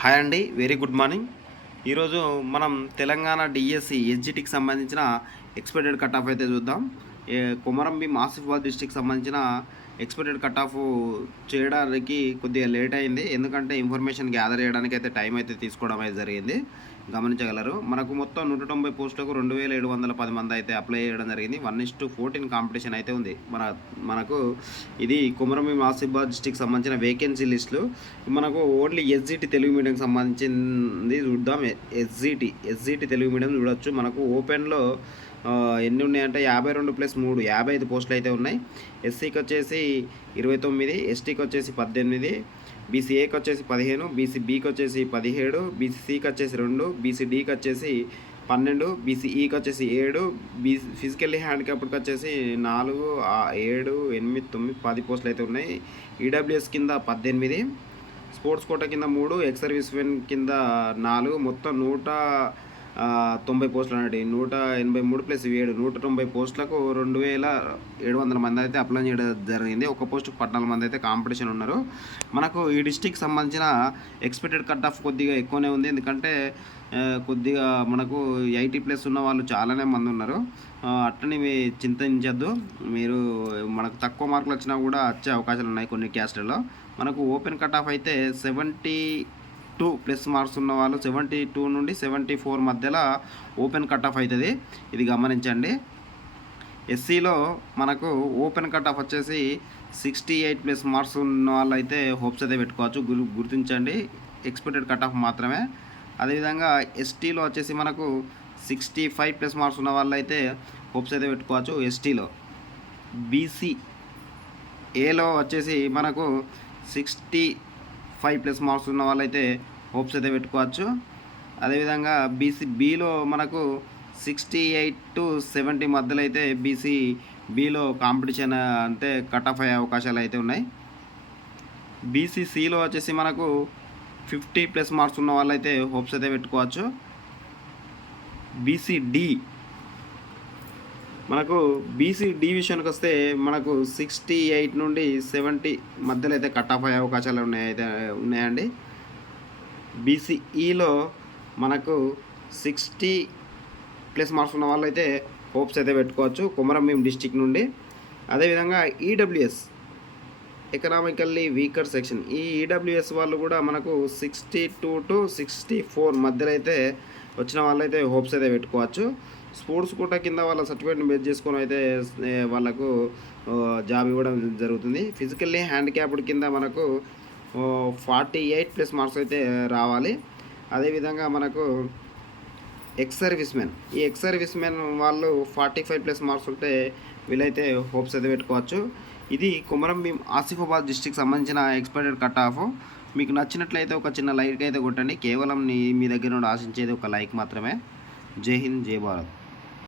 Hi అండి, very good morning. ఈరోజు మనం తెలంగాణ డిఎస్సి ఎస్జిటికి సంబంధించిన ఎక్స్పెక్టెడ్ కట్ ఆఫ్ అయితే చూద్దాం. కొమరం భీం ఆసిఫాబాద్ డిస్టిక్ సంబంధించిన ఎక్స్పెక్టెడ్ కట్ ఆఫ్ చేయడానికి కొద్దిగా లేట్ అయింది. ఎందుకంటే ఇన్ఫర్మేషన్ గ్యాదర్ చేయడానికి అయితే టైం అయితే తీసుకోవడం అయితే జరిగింది, గమనించగలరు. మనకు మొత్తం 190 పోస్టులకు 2710 మంది అయితే అప్లై చేయడం జరిగింది. 1:14 కాంపిటీషన్ అయితే ఉంది. మనకు ఇది కొమరం భీం ఆసిఫాబాద్ డిస్టిక్ సంబంధించిన వేకెన్సీ లిస్టులు. మనకు ఓన్లీ ఎస్జిటి తెలుగు మీడియంకి సంబంధించింది చూద్దాం. ఎస్జిటి తెలుగు మీడియం చూడొచ్చు. మనకు ఓపెన్లో ఎన్ని ఉన్నాయంటే 52+3 55 పోస్టులు అయితే ఉన్నాయి. ఎస్సీకి వచ్చేసి 29, ఎస్టీకి వచ్చేసి 18, బీసీఏకి వచ్చేసి 15, బీసీబీకి వచ్చేసి 17, బీసీసీకి వచ్చేసి 2, బీసీడీకి వచ్చేసి 12, బీసీఈకి వచ్చేసి 7, ఫిజికల్లీ హ్యాండిక్యాప్డ్కి వచ్చేసి 4, 7, 8, 9, 10 పోస్టులు అయితే ఉన్నాయి. ఈడబ్ల్యూఎస్ కింద 18, స్పోర్ట్స్ కోటా కింద 3, ఎక్స్ సర్వీస్ మెన్ కింద 4, మొత్తం 190 పోస్టులు అన్నట్టు. 183+7 190 పోస్టులకు 2700 మంది అయితే అప్లై చేయడం జరిగింది. ఒక పోస్టుకు 14 మంది అయితే కాంపిటీషన్ ఉన్నారు. మనకు ఈ డిస్టిక్ సంబంధించిన ఎక్స్పెక్టెడ్ కట్ ఆఫ్ కొద్దిగా ఎక్కువనే ఉంది. ఎందుకంటే కొద్దిగా మనకు 80+ ఉన్న వాళ్ళు చాలానే మంది ఉన్నారు. అట్లనే చింతించద్దు మీరు. మనకు తక్కువ మార్కులు వచ్చినా కూడా వచ్చే అవకాశాలు ఉన్నాయి కొన్ని క్యాస్ట్లలో. మనకు ఓపెన్ కట్ ఆఫ్ అయితే 72+ మార్క్స్ ఉన్న వాళ్ళు 72 నుండి 74 మధ్యలో ఓపెన్ కట్ ఆఫ్ అవుతుంది. ఇది గమనించండి. ఎస్సీలో మనకు ఓపెన్ కట్ ఆఫ్ వచ్చేసి 68+ మార్క్స్ ఉన్న వాళ్ళు అయితే హోప్స్ అయితే పెట్టుకోవచ్చు, గుర్తించండి. ఎక్స్పెక్టెడ్ కట్ ఆఫ్ మాత్రమే. అదేవిధంగా ఎస్టీలో వచ్చేసి మనకు 65+ మార్క్స్ ఉన్న వాళ్ళు అయితే హోప్స్ అయితే పెట్టుకోవచ్చు ఎస్టీలో. బీసీఏలో వచ్చేసి మనకు 65+ మార్క్స్ ఉన్న వాళ్ళైతే హోప్స్ అయితే పెట్టుకోవచ్చు. అదేవిధంగా బీసీబీలో మనకు 68 to 70 మధ్యలో అయితే బీసీబీలో కాంపిటీషన్ అంటే కట్ ఆఫ్ అయ్యే అవకాశాలు అయితే ఉన్నాయి. బీసీసీలో వచ్చేసి మనకు 50+ మార్క్స్ ఉన్న వాళ్ళైతే హోప్స్ అయితే పెట్టుకోవచ్చు. బీసీడీ బీసీడీ విషయానికి వస్తే మనకు 68 నుండి 70 మధ్యలో అయితే కట్ ఆఫ్ అయ్యే అవకాశాలు ఉన్నాయండి. బీసీఈలో మనకు 60+ మార్క్స్ ఉన్న వాళ్ళు అయితే హోప్స్ అయితే పెట్టుకోవచ్చు కొమరం భీం డిస్టిక్ నుండి. అదేవిధంగా ఈడబ్ల్యూఎస్ ఎకనామికల్లీ వీకర్ సెక్షన్, ఈ ఈడబ్ల్యూఎస్ వాళ్ళు కూడా మనకు 62 to 64 మధ్యలో అయితే వచ్చిన వాళ్ళైతే హోప్స్ అయితే పెట్టుకోవచ్చు. స్పోర్ట్స్ కోటా కింద వాళ్ళ సర్టిఫికేట్ని బేస్ చేసుకొని అయితే వాళ్ళకు జాబ్ ఇవ్వడం జరుగుతుంది. ఫిజికల్లీ హ్యాండిక్యాప్డ్ కింద మనకు 48+ మార్క్స్ అయితే రావాలి. అదేవిధంగా మనకు ఎక్స్ సర్వీస్ మెన్, ఈ ఎక్స్ సర్వీస్ మెన్ వాళ్ళు 45+ మార్క్స్ ఉంటే వీళ్ళైతే హోప్స్ అయితే పెట్టుకోవచ్చు. ఇది కొమరం భీం ఆసిఫాబాద్ డిస్ట్రిక్ట్ సంబంధించిన ఎక్స్పెక్టెడ్ కట్ ఆఫ్. మీకు నచ్చినట్లయితే ఒక చిన్న లైక్ అయితే కొట్టండి. కేవలం మీ దగ్గర నుండి ఆశించేది ఒక లైక్ మాత్రమే. జై హింద్, జై భారత్.